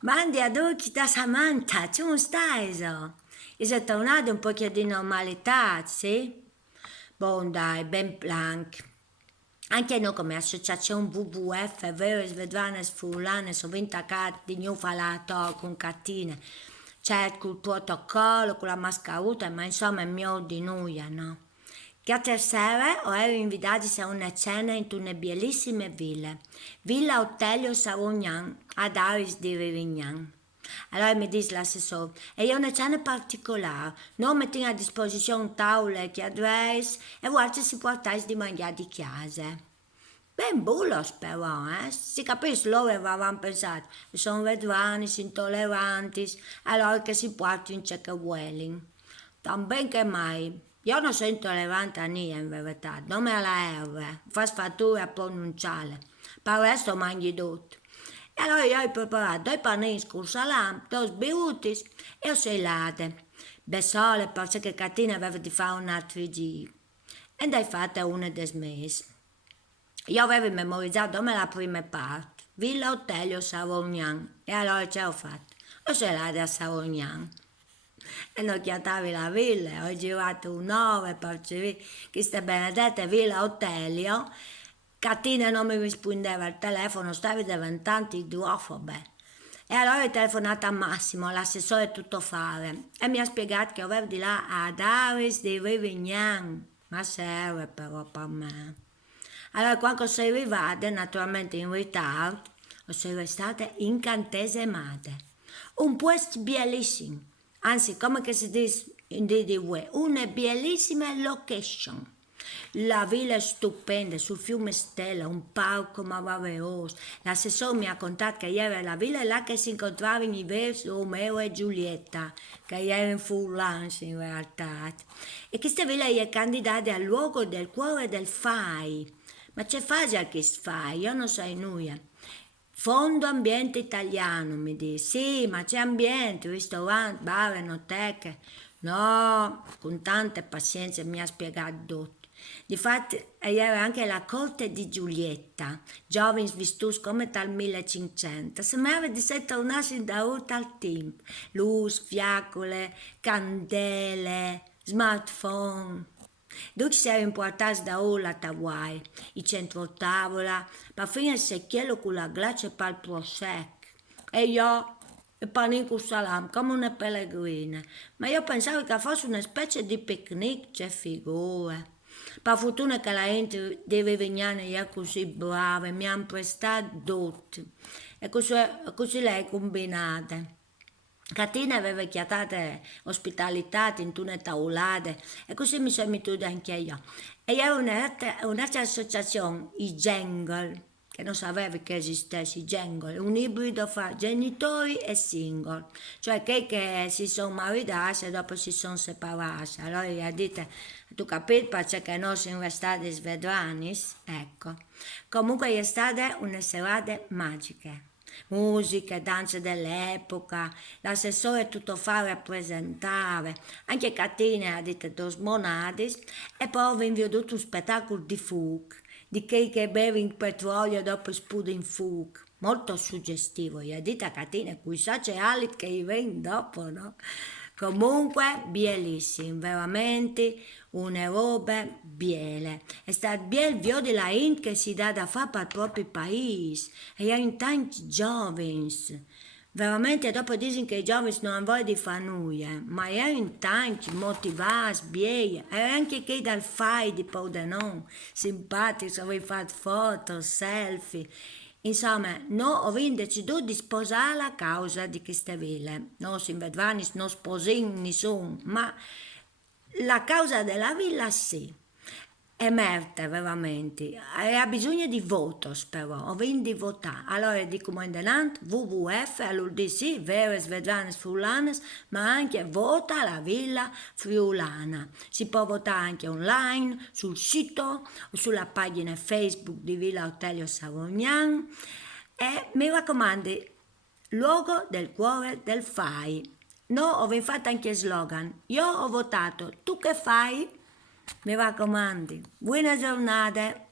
Mandi a da Samantha, come stai? So? E sei tornato un po' di normalità, sì? Buon dai, ben plank. Anche noi come associazione WWF, vero, Svetlana Sfulane, sovente di Newfalato con catine. C'è il protocollo con la mascaruta, ma insomma è mio di noi, no? Che sera ho ero invitati a una cena in una bellissima villa, Villa Hotel Savognan, ad Aris di Rivignan. Allora mi dice l'assessore, e è una cena particolare, non metti a disposizione tavole che adres e vuoi si portare di mangiare di casa. Ben bullos però, si capisce, loro avevano pensato, sono vedrani, intolleranti, allora che si porta in check welling. También che mai, io non sono intollerante a niente in verità, non me la R, fa sfattura a pronunciare, per il resto mangi tutto. E allora io ho preparato due panini con salame, due sbiruti e salate. Besole, perché Catina aveva di fare un altro giro. E dai fatte una des mesi. Io avevo memorizzato come la prima parte, Villa Hotel Savognan, e allora ce l'ho fatta. Ho salata a Savognan. E non chiamavi la villa, ho girato un'ora per capire che sta benedetta Villa Hotelio. Catina non mi rispondeva al telefono, stavi diventando idrofobe. E allora ho telefonato a Massimo, l'assessore tutto fare, e mi ha spiegato che avevo di là ad Aris di Rivignan, ma serve però per me. Allora quando sono arrivate, naturalmente in ritardo, sono state incantesemate. Un posto bellissimo, anzi come che si dice in DDW, una bellissima location. La villa è stupenda, sul fiume Stella, un parco meraviglioso. L'assessore mi ha contato che ieri la villa è là che si incontravano i veri Romeo e Giulietta, che erano in Furlans in realtà. E questa villa è candidata al luogo del cuore del FAI. Ma c'è fase che FAI? Io non so nulla. Fondo Ambiente Italiano, mi dice. Sì, ma c'è ambiente, ristorante, bar, enoteche. No, con tanta pazienza mi ha spiegato tutto. Difatti, era anche la corte di Giulietta, giovani vistus come dal 1500. Sembrava di essere tornati da un tal tempo. Luce, fiaccole, candele, smartphone. Tutti si erano importati da la Hawaii, il centro tavola, perfino il secchiello con la glace per il prosecco. E io, il panino con salame, come una pellegrina. Ma io pensavo che fosse una specie di picnic, c'è figure. Per fortuna che la gente dei Rivignani è così brava, mi hanno prestato tutti. E così lei combinate. Catina aveva chiatato ospitalità in tune tavolate e così mi sono mettuta anche io. E io ho un'altra associazione, i Jungle, che non sapevo che esistesse, i Jungle, un ibrido fra genitori e single, cioè che si sono maritati e dopo si sono separati. Allora gli dite, tu capisci perché noi siamo stati svedrani? Ecco. Comunque è stata una serata magica. Musiche, danze dell'epoca, l'assessore tutto fa rappresentare, anche Catina ha detto dos monadis, e poi ho veduto un spettacolo di fuoco, di che beve in petrolio e dopo sputa in fuoco. Molto suggestivo, gli ha detto a Catina, qui sa c'è altro che viene dopo, no? Comunque, bellissimo, veramente una roba bella. È stato bel vedere la gente che si dà da fare per il proprio paese. E in tanti giovani. Veramente dopo dicono che i giovani non hanno voglia di fare nulla, ma erano tanti, motivati, bei, e anche che dal fai di Pordenone, simpatici, avevo fatto foto, selfie. Insomma, noi abbiamo deciso di sposare la causa di queste ville. Noi in Vedvani non sposiamo nessuno, ma la causa della villa sì. È merita veramente, e ha bisogno di voto però, abbiamo di votare. Allora dico in avanti, WWF, all'UDC, sì, vere Svetlane Friulanes, ma anche vota la villa friulana. Si può votare anche online, sul sito, o sulla pagina Facebook di Villa Hotelio Savognan. E mi raccomando, luogo del cuore del FAI. No, ho fatto anche slogan. Io ho votato, tu che fai? Mi raccomando, buona giornata.